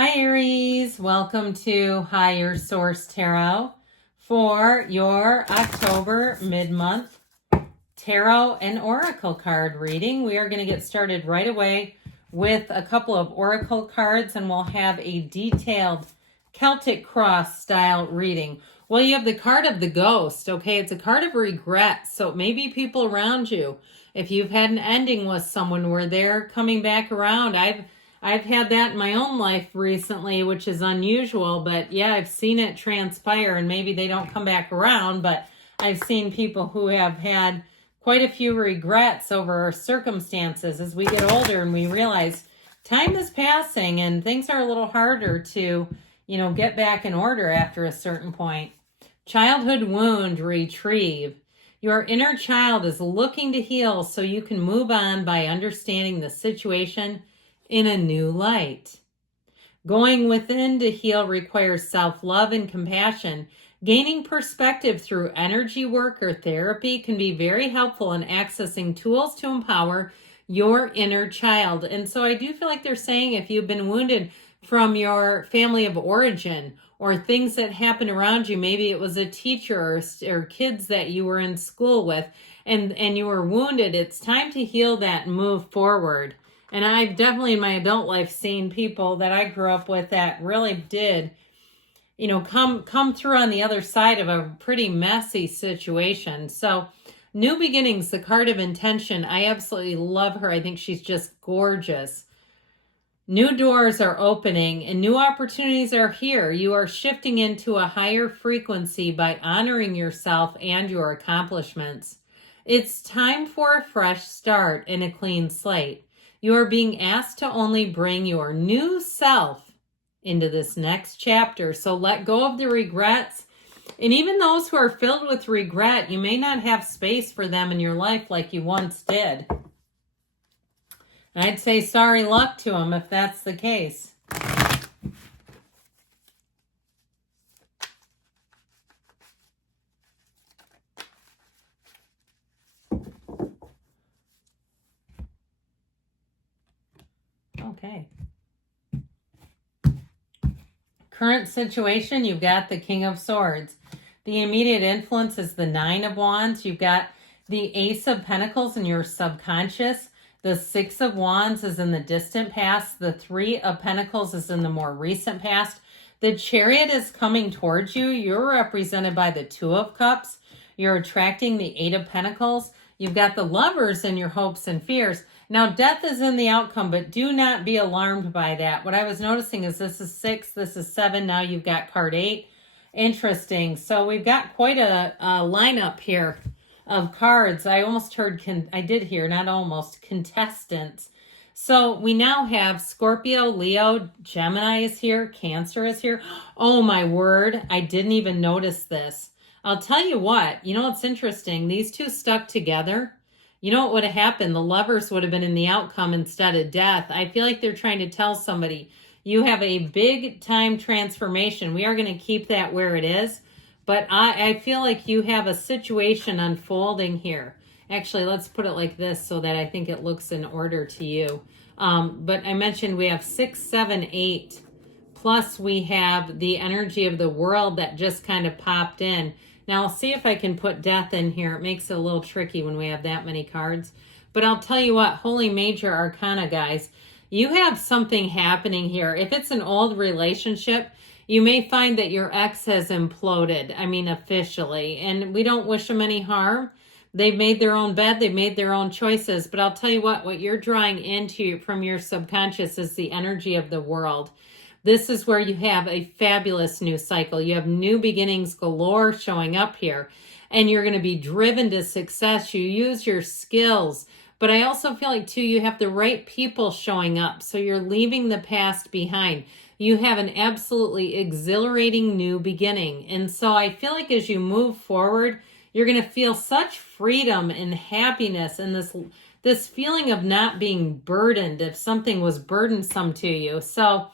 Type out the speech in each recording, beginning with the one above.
Hi Aries, welcome to Higher Source Tarot for your October mid-month tarot and oracle card reading. We are going to get started right away with a couple of oracle cards, and we'll have a detailed Celtic cross style reading. Well, you have the card of the ghost, okay? It's a card of regret, so it may be people around you. If you've had an ending with someone where they're coming back around, I've had that in my own life recently, which is unusual, but yeah, I've seen it transpire, and maybe they don't come back around, but I've seen people who have had quite a few regrets over circumstances as we get older and we realize time is passing and things are a little harder to, get back in order after a certain point. Childhood wound retrieve. Your inner child is looking to heal so you can move on by understanding the situation in a new light. Going within to heal requires self-love and compassion. Gaining perspective through energy work or therapy can be very helpful in accessing tools to empower your inner child. And so I do feel like they're saying if you've been wounded from your family of origin or things that happened around you, maybe it was a teacher or kids that you were in school with and you were wounded, it's time to heal that and move forward. And I've definitely in my adult life seen people that I grew up with that really did, come through on the other side of a pretty messy situation. So new beginnings, the card of intention. I absolutely love her. I think she's just gorgeous. New doors are opening and new opportunities are here. You are shifting into a higher frequency by honoring yourself and your accomplishments. It's time for a fresh start and a clean slate. You are being asked to only bring your new self into this next chapter. So let go of the regrets. And even those who are filled with regret, you may not have space for them in your life like you once did. I'd say sorry luck to them if that's the case. Okay. Current situation, you've got the King of Swords. The immediate influence is the Nine of Wands. You've got the Ace of Pentacles in your subconscious. The Six of Wands is in the distant past. The Three of Pentacles is in the more recent past. The Chariot is coming towards you. You're represented by the Two of Cups. You're attracting the Eight of Pentacles. You've got the Lovers in your hopes and fears. Now, death is in the outcome, but do not be alarmed by that. What I was noticing is this is 6, this is 7, now you've got card 8. Interesting. So we've got quite a lineup here of cards. I almost heard, I did hear, not almost, contestants. So we now have Scorpio, Leo, Gemini is here, Cancer is here. Oh my word, I didn't even notice this. I'll tell you what, it's interesting. These two stuck together. You know what would have happened? The Lovers would have been in the outcome instead of death. I feel like they're trying to tell somebody, you have a big time transformation. We are going to keep that where it is. But I feel like you have a situation unfolding here. Actually, let's put it like this so that I think it looks in order to you. But I mentioned we have 6, 7, 8. Plus we have the energy of the world that just kind of popped in. Now, I'll see if I can put death in here. It makes it a little tricky when we have that many cards. But I'll tell you what, Holy Major Arcana, guys, you have something happening here. If it's an old relationship, you may find that your ex has imploded, officially. And we don't wish them any harm. They've made their own bed. They've made their own choices. But I'll tell you what you're drawing into from your subconscious is the energy of the world. This is where you have a fabulous new cycle. You have new beginnings galore showing up here, and you're going to be driven to success. You use your skills, but I also feel like, too, you have the right people showing up, so you're leaving the past behind. You have an absolutely exhilarating new beginning, and so I feel like as you move forward, you're going to feel such freedom and happiness and this feeling of not being burdened if something was burdensome to you. So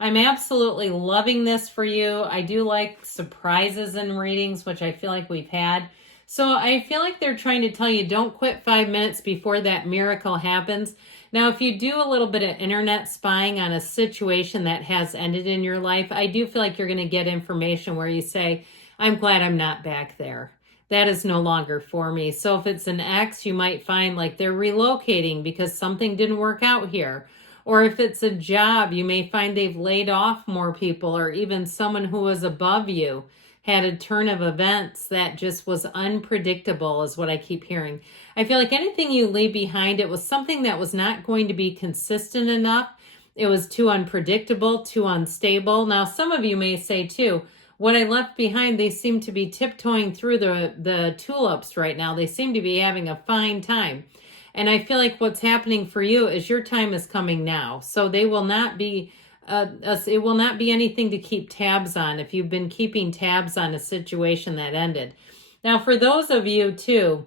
I'm absolutely loving this for you. I do like surprises in readings, which I feel like we've had. So I feel like they're trying to tell you don't quit 5 minutes before that miracle happens. Now, if you do a little bit of internet spying on a situation that has ended in your life, I do feel like you're going to get information where you say, I'm glad I'm not back there. That is no longer for me. So if it's an ex, you might find like they're relocating because something didn't work out here. Or if it's a job, you may find they've laid off more people, or even someone who was above you had a turn of events that just was unpredictable, is what I keep hearing. I feel like anything you leave behind, it was something that was not going to be consistent enough. It was too unpredictable, too unstable. Now, some of you may say too, what I left behind, they seem to be tiptoeing through the tulips right now. They seem to be having a fine time. And I feel like what's happening for you is your time is coming now. So they will not be, it will not be anything to keep tabs on if you've been keeping tabs on a situation that ended. Now, for those of you too,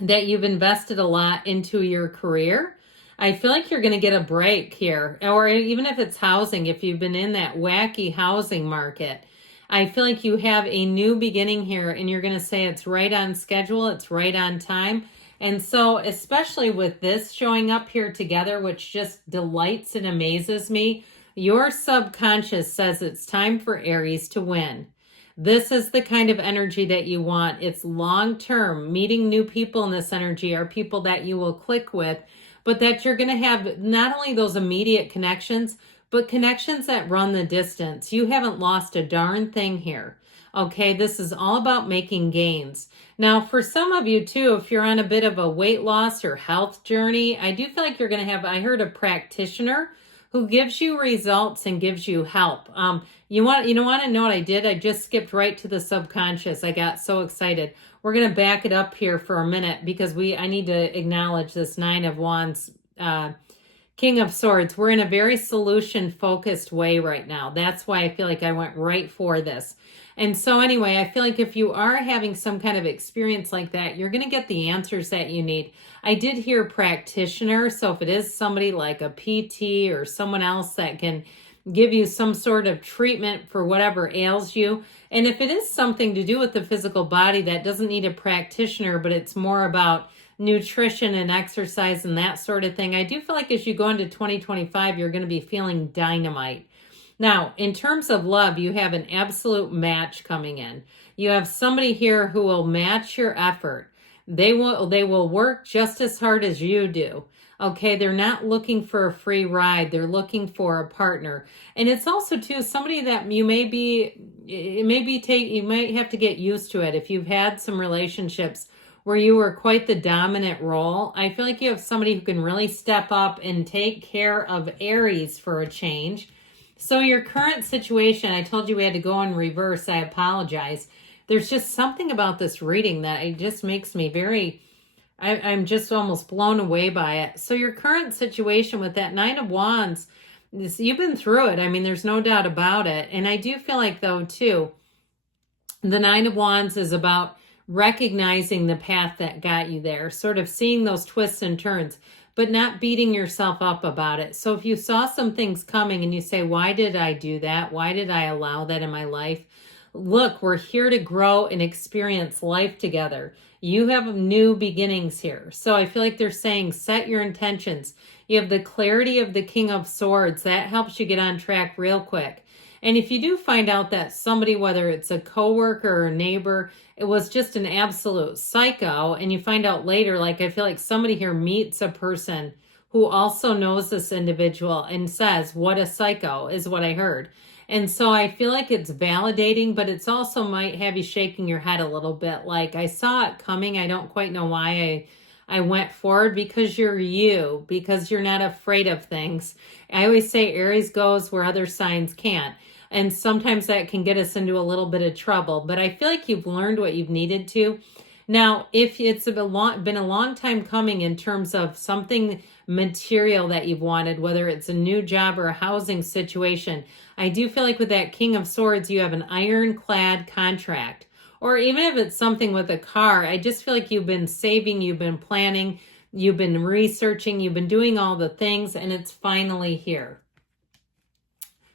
that you've invested a lot into your career, I feel like you're going to get a break here. Or even if it's housing, if you've been in that wacky housing market, I feel like you have a new beginning here, and you're going to say it's right on schedule, it's right on time. And so, especially with this showing up here together, which just delights and amazes me, your subconscious says it's time for Aries to win. This is the kind of energy that you want. It's long-term. Meeting new people in this energy are people that you will click with, but that you're going to have not only those immediate connections, but connections that run the distance. You haven't lost a darn thing here. Okay, this is all about making gains. Now, for some of you too, if you're on a bit of a weight loss or health journey, I do feel like you're going to have, I heard a practitioner who gives you results and gives you help. You want to know what I did? I just skipped right to the subconscious. I got so excited. We're going to back it up here for a minute because I need to acknowledge this Nine of Wands, King of Swords. We're in a very solution-focused way right now. That's why I feel like I went right for this. And so anyway, I feel like if you are having some kind of experience like that, you're going to get the answers that you need. I did hear practitioner, so if it is somebody like a PT or someone else that can give you some sort of treatment for whatever ails you, and if it is something to do with the physical body that doesn't need a practitioner, but it's more about nutrition and exercise and that sort of thing, I do feel like as you go into 2025, you're going to be feeling dynamite. Now, in terms of love, you have an absolute match coming in. You have somebody here who will match your effort. They will work just as hard as you do. Okay, they're not looking for a free ride. They're looking for a partner. And it's also too somebody that you might have to get used to it. If you've had some relationships where you were quite the dominant role, I feel like you have somebody who can really step up and take care of Aries for a change. So your current situation, I told you we had to go in reverse. I apologize. There's just something about this reading that it just makes me I'm just almost blown away by it. So your current situation with that Nine of Wands, you've been through it. I mean, there's no doubt about it. And I do feel like, though, too, the Nine of Wands is about recognizing the path that got you there, sort of seeing those twists and turns, but not beating yourself up about it. So if you saw some things coming and you say, why did I do that? Why did I allow that in my life? Look, we're here to grow and experience life together. You have new beginnings here. So I feel like they're saying, set your intentions. You have the clarity of the King of Swords. That helps you get on track real quick. And if you do find out that somebody, whether it's a coworker or a neighbor, it was just an absolute psycho, and you find out later, like I feel like somebody here meets a person who also knows this individual and says, what a psycho, is what I heard. And so I feel like it's validating, but it's also might have you shaking your head a little bit. Like, I saw it coming. I don't quite know why I went forward, because you're you, because you're not afraid of things. I always say Aries goes where other signs can't. And sometimes that can get us into a little bit of trouble. But I feel like you've learned what you've needed to. Now, if it's been a long time coming in terms of something material that you've wanted, whether it's a new job or a housing situation, I do feel like with that King of Swords, you have an ironclad contract. Or even if it's something with a car, I just feel like you've been saving, you've been planning, you've been researching, you've been doing all the things, and it's finally here.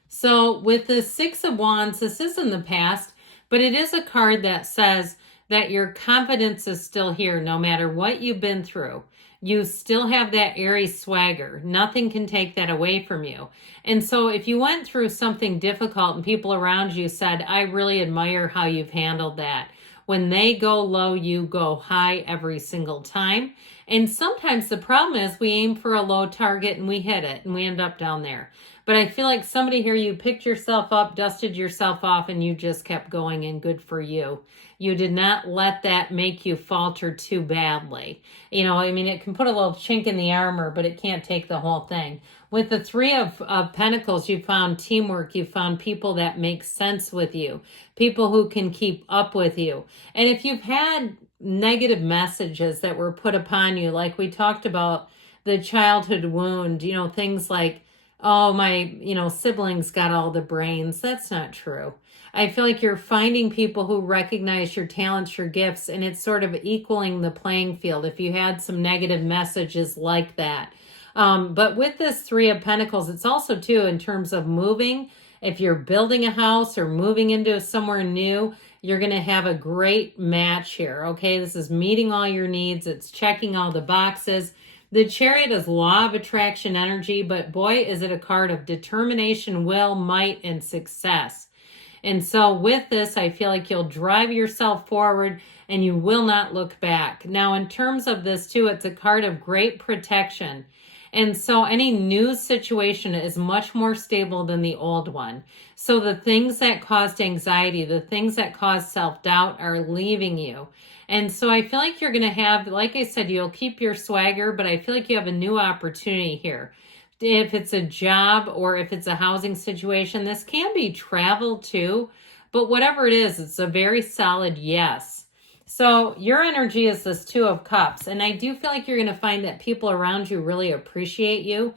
So with the Six of Wands, this is in the past, but it is a card that says that your confidence is still here no matter what you've been through. You still have that Aries swagger. Nothing can take that away from you. And so if you went through something difficult and people around you said, I really admire how you've handled that. When they go low, you go high every single time. And sometimes the problem is we aim for a low target and we hit it and we end up down there. But I feel like somebody here, you picked yourself up, dusted yourself off, and you just kept going, and good for you. You did not let that make you falter too badly. You know, I mean, it can put a little chink in the armor, but it can't take the whole thing. With the Three of Pentacles, you found teamwork. You found people that make sense with you, people who can keep up with you. And if you've had negative messages that were put upon you, like we talked about the childhood wound, you know, things like, oh, my, you know, siblings got all the brains. That's not true. I feel like you're finding people who recognize your talents, your gifts, and it's sort of equaling the playing field if you had some negative messages like that. But with this Three of Pentacles, it's also too in terms of moving. If you're building a house or moving into somewhere new, you're going to have a great match here. Okay, this is meeting all your needs. It's checking all the boxes. The Chariot is law of attraction energy, but boy, is it a card of determination, will, might, and success. And so with this, I feel like you'll drive yourself forward and you will not look back. Now, in terms of this too, it's a card of great protection. And so any new situation is much more stable than the old one. So the things that caused anxiety, the things that caused self-doubt are leaving you. And so I feel like you're going to have, like I said, you'll keep your swagger, but I feel like you have a new opportunity here. If it's a job or if it's a housing situation, this can be travel too, but whatever it is, it's a very solid yes. So your energy is this Two of Cups, and I do feel like you're going to find that people around you really appreciate you.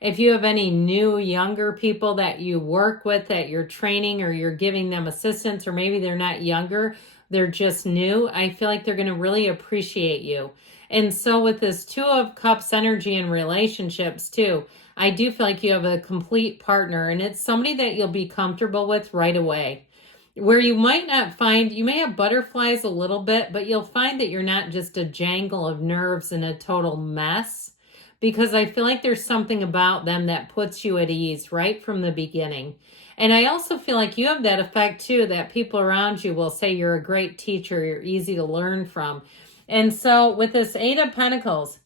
If you have any new, younger people that you work with, that you're training or you're giving them assistance, or maybe they're not younger, they're just new, I feel like they're going to really appreciate you. And so with this Two of Cups energy in relationships too, I do feel like you have a complete partner, and it's somebody that you'll be comfortable with right away. Where you might not find, you may have butterflies a little bit, but you'll find that you're not just a jangle of nerves and a total mess, because I feel like there's something about them that puts you at ease right from the beginning. And I also feel like you have that effect too, that people around you will say you're a great teacher, you're easy to learn from. And so with this Eight of Pentacles,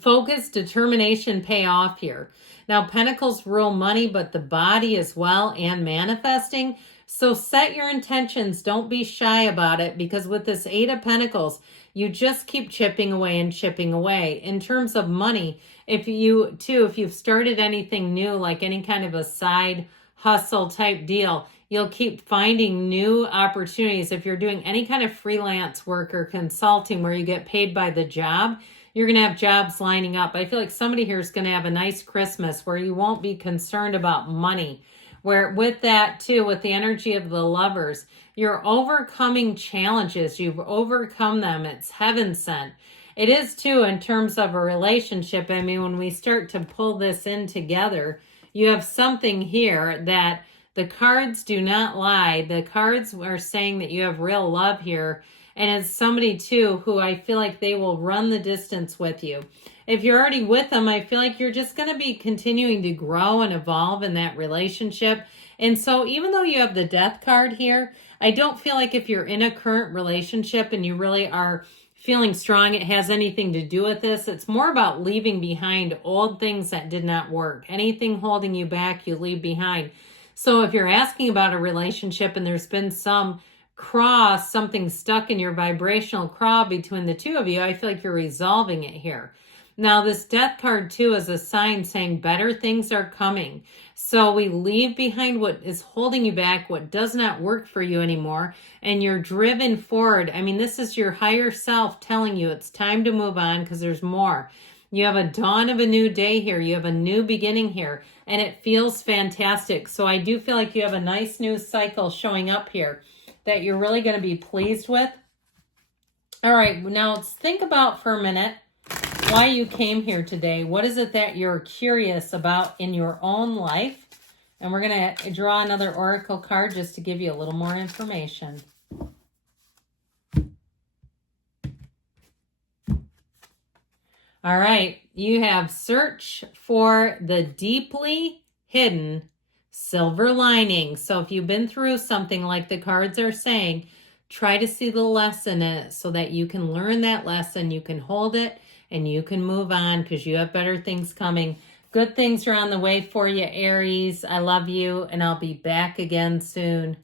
focus, determination pay off here. Now, Pentacles rule money, but the body as well, and manifesting. So set your intentions. Don't be shy about it, because with this Eight of Pentacles, you just keep chipping away and chipping away. In terms of money, if you've started anything new, like any kind of a side hustle type deal, you'll keep finding new opportunities. If you're doing any kind of freelance work or consulting where you get paid by the job, you're going to have jobs lining up. I feel like somebody here is going to have a nice Christmas where you won't be concerned about money. Where with that too, with the energy of the Lovers, you're overcoming challenges. You've overcome them. It's heaven sent. It is too in terms of a relationship. I mean, when we start to pull this in together, you have something here that the cards do not lie. The cards are saying that you have real love here. And it's somebody too who I feel like they will run the distance with you. If you're already with them, I feel like you're just going to be continuing to grow and evolve in that relationship. And so even though you have the Death card here, I don't feel like if you're in a current relationship and you really are feeling strong, it has anything to do with this. It's more about leaving behind old things that did not work. Anything holding you back, you leave behind. So if you're asking about a relationship and there's been some cross, something stuck in your vibrational craw between the two of you, I feel like you're resolving it here. Now, this Death card too is a sign saying better things are coming. So we leave behind what is holding you back, what does not work for you anymore, and you're driven forward. I mean, this is your higher self telling you it's time to move on because there's more. You have a dawn of a new day here. You have a new beginning here, and it feels fantastic. So I do feel like you have a nice new cycle showing up here that you're really going to be pleased with. All right, now let's think about for a minute why you came here today. What is it that you're curious about in your own life? And we're going to draw another oracle card just to give you a little more information. All right, you have search for the deeply hidden silver lining. So if you've been through something like the cards are saying, try to see the lesson in it so that you can learn that lesson, you can hold it, and you can move on because you have better things coming. Good things are on the way for you, Aries. I love you, and I'll be back again soon.